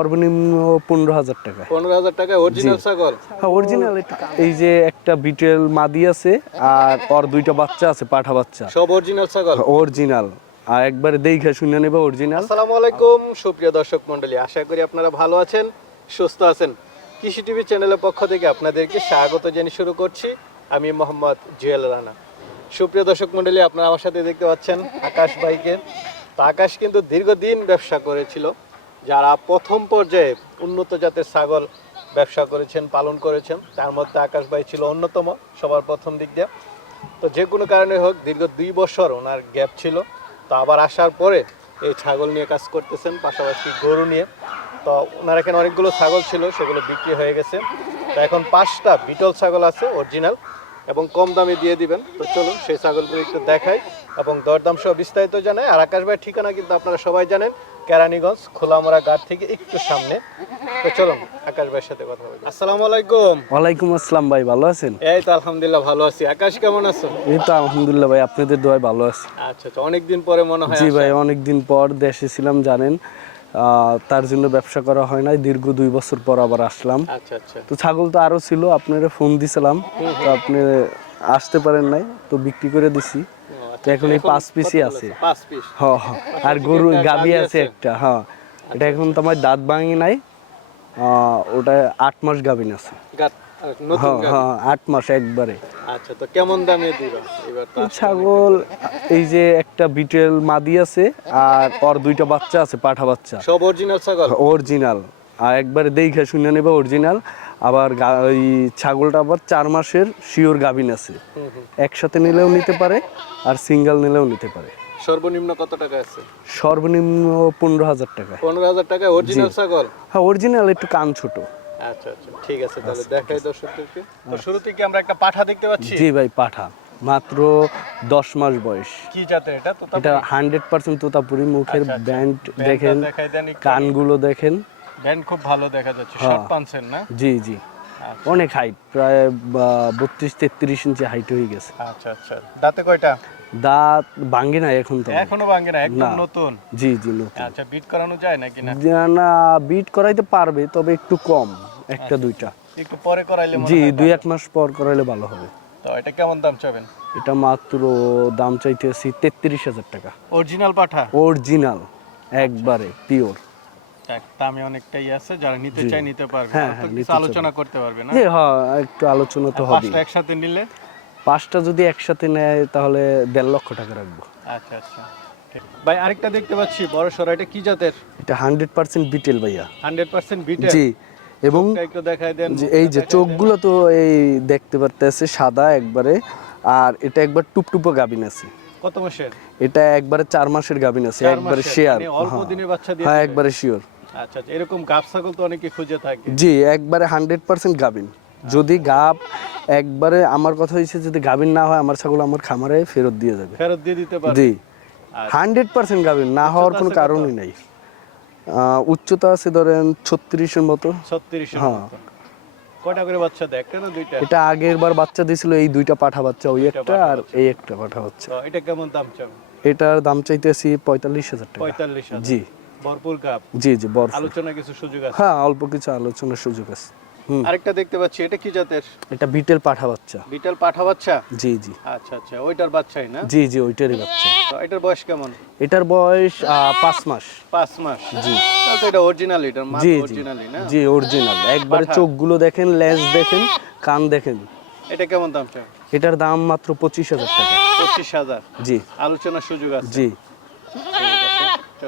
সর্বনিম্ন পনেরো হাজার টাকা। পনেরো হাজার টাকা অরিজিনাল ছাগল? হ্যাঁ অরিজিনাল এই যে একটা বিটেল মাদি আছে আর ওর দুইটা বাচ্চা আছে পাঠা বাচ্চা। সব অরিজিনাল ছাগল? অরিজিনাল আর একবারে দেখে শুনে নেবে অরিজিনাল আসসালামু আলাইকুম সুপ্রিয় দর্শক মণ্ডলী আশা করি আপনারা ভালো আছেন সুস্থ আছেন। কৃষি টিভি চ্যানেলের পক্ষ থেকে আপনাদেরকে স্বাগত জানিয়ে শুরু করছি। আমি মোহাম্মদ জুয়েল রানা। সুপ্রিয় দর্শক মন্ডলী আপনারা আমার সাথে দেখতে পাচ্ছেন আকাশ ভাইকে। তো আকাশ কিন্তু দীর্ঘদিন ব্যবসা করেছিল। যারা প্রথম পর্যায়ে উন্নত জাতের ছাগল ব্যবসা করেছেন, পালন করেছেন, তার মধ্যে আকাশ ভাই ছিল অন্যতম সবার প্রথম দিক দিয়ে। তো যে কোনো কারণে হোক, দীর্ঘ দুই বছর ওনার গ্যাপ ছিল। তো আবার আসার পরে এই ছাগল নিয়ে কাজ করতেছেন, পাশাপাশি গরু নিয়ে। তো ওনার এখানে অনেকগুলো ছাগল ছিল, সেগুলো বিক্রি হয়ে গেছে। তো এখন পাঁচটা বিটল ছাগল আছে, অরিজিনাল, এবং কম দামে দিয়ে দিবেন। তো চলুন সেই ছাগলগুলো একটু দেখাই, এবং দরদাম সহ বিস্তারিত জানাই। আর আকাশ ঠিকানা কিন্তু আপনারা সবাই জানেন। কেরানীগঞ্জ খোলামোড়া ঘাট থেকে একটু সামনে। তো চলুন আকাশ ভাইয়ের সাথে কথা বলি। আসসালামু আলাইকুম। ওয়ালাইকুম আসসালাম ভাই ভালো আছেন? এই তো আলহামদুলিল্লাহ ভালো আছি। আকাশ কেমন আছো? এই তো আলহামদুলিল্লাহ ভাই আপনাদের দোয়ায় ভালো আছি। আচ্ছা আচ্ছা অনেকদিন পরে মনে হয় জি। ভাই অনেকদিন পর দেশে ছিলাম জানেন। আহ, তার জন্য ব্যবসা করা হয় নাই দীর্ঘ দুই বছর পর আবার আসলাম। আচ্ছা আচ্ছা। তো ছাগল তো আরও ছিল আপনারা ফোন দিছিলাম। তো আপনি আসতে পারেন নাই তো বিক্রি করে দিছি। তো এখন এই পাঁচ পিসই আছে। হ আর গরু গাবি আছে? একটা হ্যাঁ এটা এখন তো আমার দাঁত ভাঙি নাই। ওটা আট মাস গাবিন আছে। আট মাস একবারে। আচ্ছা তো কেমন দামে দিবা ছাগল এই যে একটা বিটেল মাদি আছে আর ওর দুইটা বাচ্চা আছে পাঠা বাচ্চা। সব অরিজিনাল ছাগল? অরিজিনাল আর একবারে দেখে শুনে নেবে অরিজিনাল আবার ওই ছাগলটা আবার চার মাসের শিওর গাভিন আছে। একসাথে নিলেও নিতে পারে আর সিঙ্গেল নিলেও নিতে পারে। সর্বনিম্ন কত টাকা আছে? সর্বনিম্ন পনেরো হাজার টাকা। পনেরো হাজার টাকা অরিজিনাল ছাগল? হ্যাঁ অরিজিনাল একটু কান ছোট। আচ্ছা আচ্ছা ঠিক আছে তাহলে দেখাই দর্শকদেরকে। তো শুরু থেকে আমরা একটা পাঠা দেখতে পাচ্ছি? জি ভাই পাঠা। মাত্র দশ মাস বয়স। কি জাতের এটা? এটা হান্ড্রেড পার্সেন্ট তোতাপুরি। মুখের আচ্ছা, আচ্ছা। ব্যান্ড দেখেন। কানগুলো দেখেন। ব্যান্ড খুব ভালো দেখা যাচ্ছে। হ্যাঁ। শর্ট পানছেন না? জি জি। আচ্ছা। অনেক হাইট প্রায় বত্রিশ তেত্রিশ ইঞ্চি হাইট হয়ে গেছে। আচ্ছা আচ্ছা। দাঁতে কয়টা? দাঁত ভাঙ্গে না এখন তো। এখনও ভাঙে না একদম নতুন? জি জি নতুন। আচ্ছা বিট করানো যায় নাকি না? না বিট করাইতে পারবে তবে একটু কম একটা দুইটা। একটু পরে করাইলে জি দুই এক মাস পর করাইলে ভালো হবে। তো এটা কেমন দাম চাবেন? এটা মাত্র দাম চাইতেছি তেত্রিশ হাজার টাকা। অরিজিনাল পাঠা? অরিজিনাল একবারে পিওর দামে অনেকটাই আছে যারা নিতে চায় নিতে পারবে। হ্যাঁ, হ্যাঁ। আলোচনা করতে পারবে না? জি হ্যাঁ একটু আলোচনা তো হবে একসাথে নিলে? পাঁচটা যদি একসাথে নেয় তাহলে দেড় লক্ষ টাকা রাখব। আচ্ছা আচ্ছা। ভাই আরেকটা দেখতে পাচ্ছি বড় সরা এটা কি জাতের? এটা হান্ড্রেড পার্সেন্ট বিটেল ভাইয়া। হান্ড্রেড পার্সেন্ট বিটে জি এবং একটু দেখাই দেন যে এই যে চোখগুলো তো এই দেখতে পারতেছে সাদা একবারে আর এটা একবার টুপটুপো গাবিন আছে। কত মাসের? এটা একবারে চার মাসের গাবিন আছে একবারে শেয়ার মানে অল্প দিনের বাচ্চা দিয়ে হ্যাঁ একবারে শিওর আচ্ছা আচ্ছা এরকম গাব ছাগল তো অনেকে খুঁজে থাকে। জি একবারে হান্ড্রেড পার্সেন্ট গাবিন। যদি গাব একবারে আমার কথা হয়েছে যদি গাবিন না হয় আমার ছাগল আমার খামারে ফেরত দিয়ে যাবে। ফেরত দিয়ে দিতে পারবে? জি। আচ্ছা। হান্ড্রেড পার্সেন্ট গাবিন না হওয়ার কোনো কারণই নাই। উচ্চতা আছে ধরেন ছত্রিশের মতো। ছত্রিশ হ্যাঁ। কয়টা করে বাচ্চা দেয়? একটা না দুইটা? এটা আগের বার বাচ্চা দিছিল এই দুইটা পাঠা বাচ্চা ওই একটা আর এই একটা পাঠা বাচ্চা। এটা কেমন দাম চাবে এটার দাম চাইতেছি পঁয়তাল্লিশ হাজার টাকা। পঁয়তাল্লিশ জি। ভরপুর গাব জি জি আলোচনা কিছু সুযোগ আছে? হ্যাঁ অল্প কিছু আলোচনার সুযোগ আছে। আরেকটা দেখতে পাচ্ছি এটা কি জাতের? এটা বিটেল পাঠা বাচ্চা। বিটেল পাঠা বাচ্চা? জি জি। আচ্ছা আচ্ছা ওইটার বাচ্চাই না? জি জি ওইটারই বাচ্চা। এটার বয়স কেমন? এটার বয়স আহ, পাঁচ মাস। পাঁচ মাস। জি। তাহলে এটা অরিজিনাল এটার মা জি জি। অরিজিনালি না? জি অরিজিনাল একবারে চোখগুলো দেখেন লেজ দেখেন কান দেখেন। এটা কেমন দাম এটার দাম মাত্র পঁচিশ হাজার টাকা। পঁচিশ হাজার। জি। আলোচনার সুযোগ আছে। জি। আছে।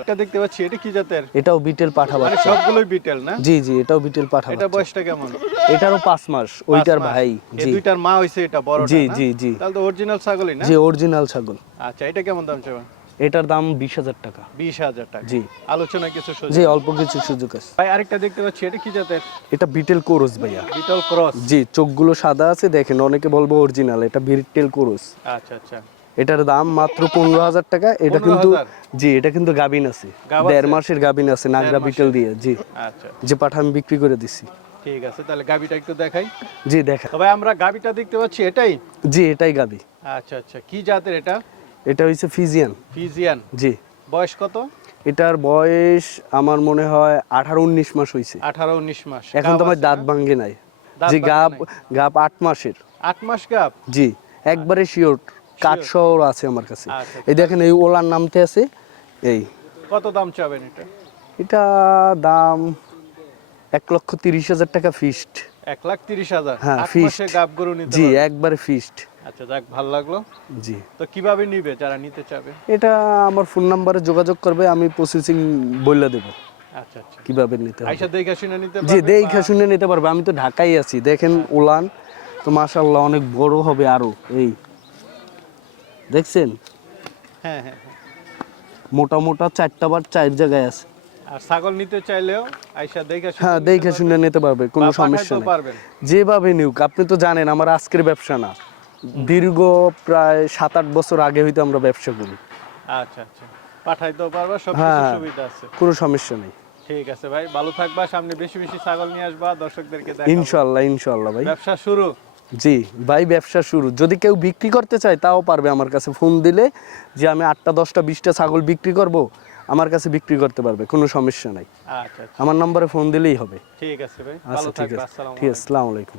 এটা দেখতে পাচ্ছি এটা কি জাতের? এটাও বিটেল পাঠা মানে বাচ্চা। সবগুলোই বিটেল না? জি জি এটাও বিটেল পাঠা এটা বয়সটা কেমন? এটারও পাঁচ মাস ওইটার ভাই জি। দুইটার মা হইছে এটা বড় জি জি জি। তাহলে তো অরিজিনাল ছাগলই না? জি অরিজিনাল ছাগল। আচ্ছা এটা কেমন দাম চাও এটার দাম বিশ হাজার টাকা। বিশ হাজার টাকা। জি। আলোচনা কিছু সুযোগ জি অল্প কিছু সুযোগ আছে। ভাই আরেকটা দেখতে পাচ্ছি এটা কি জাতের? এটা বিটেল কোরস ভাইয়া। Beetle cross. জি চোখগুলো সাদা আছে দেখেন অনেকে বলব অরিজিনাল এটা বিটেল কোরস। আচ্ছা আচ্ছা। এটার দাম মাত্র পনেরো হাজার টাকা। এটা কিন্তু জি এটা কিন্তু গাবিন আছে। দেড় মাসের গাবিন আছে নাগরা বিটেল দিয়ে জি। আচ্ছা। যে পাঠা আমি বিক্রি করে দিছি। ঠিক আছে তাহলে গাবিটা একটু দেখাই। জি দেখা তবে আমরা গাবিটা দেখতে পাচ্ছি এটাই? জি এটাই গাবি। আচ্ছা আচ্ছা। কি জাতের এটা? এটা হচ্ছে ফিজিয়ান। ফিজিয়ান। জি। বয়স কত? এটার বয়স আমার মনে হয় আঠারো উনিশ মাস হয়েছে আঠারো উনিশ মাস। এখন তো আমার দাঁত ভাঙ্গে নাই। ভাঙ্গে গাব গাব আট মাসের। আট মাস গাব? জি একবারে শিওর কাঠ শহর আছে আমার কাছে। আচ্ছা, এই দেখেন এই ওলার নামতে আছে এই। কত দাম চাবেন এটা? এটা দাম এক লক্ষ তিরিশ হাজার টাকা ফিস্ট এক লাখ তিরিশ হাজার? হ্যাঁ। মাসে গাব গরু নিতে জি। একবারে ফিস্ট আচ্ছা যাক ভালো লাগল। জি। তো কীভাবে নিবে যারা নিতে চাবে? এটা আমার ফোন নাম্বারে যোগাযোগ করবে আমি প্রসেসিং বলে দেবো। আচ্ছা আচ্ছা। কীভাবে নিতে হবে? দেখে শুনে নিতে জি পারবে দেখে বা- শুনে নিতে পারবে আমি তো ঢাকাই আছি। দেখেন ওলান তো মাশাল্লাহ অনেক বড় হবে আরও এই। দেখছেন? হ্যাঁ হ্যাঁ হ্যাঁ। মোটা মোটা চারটা বার চার জায়গায় আছে। আর ছাগল নিতে চাইলেও আইসা দেখে হ্যাঁ দেখে শুনে নিতে পারবে কোনো সমস্যা নেই। যেভাবে নিউক আপনি তো জানেন আমার আজকের ব্যবসা না। দীর্ঘ প্রায় সাত আট বছর আগে হইতে আমরা ব্যবসা করি। আচ্ছা আচ্ছা। পাঠাইতেও পারবা সব কিছু। সুবিধা আছে। কোনো সমস্যা নেই। ঠিক আছে ভাই ভালো থাকবা সামনে বেশি বেশি ছাগল নিয়ে আসবা দর্শকদেরকে দেখাবো। ইনশাল্লাহ ইনশাল্লাহ ভাই। ব্যবসা শুরু। জি ভাই ব্যবসা শুরু। যদি কেউ বিক্রি করতে চায় তাও পারবে আমার কাছে ফোন দিলে যে আমি আটটা দশটা বিশটা ছাগল বিক্রি করব আমার কাছে বিক্রি করতে পারবে কোনো সমস্যা নাই। আচ্ছা আচ্ছা। আমার নম্বরে ফোন দিলেই হবে। ঠিক আছে ভাই আচ্ছা ঠিক আছে। ঠিক আছে আসসালামু আলাইকুম।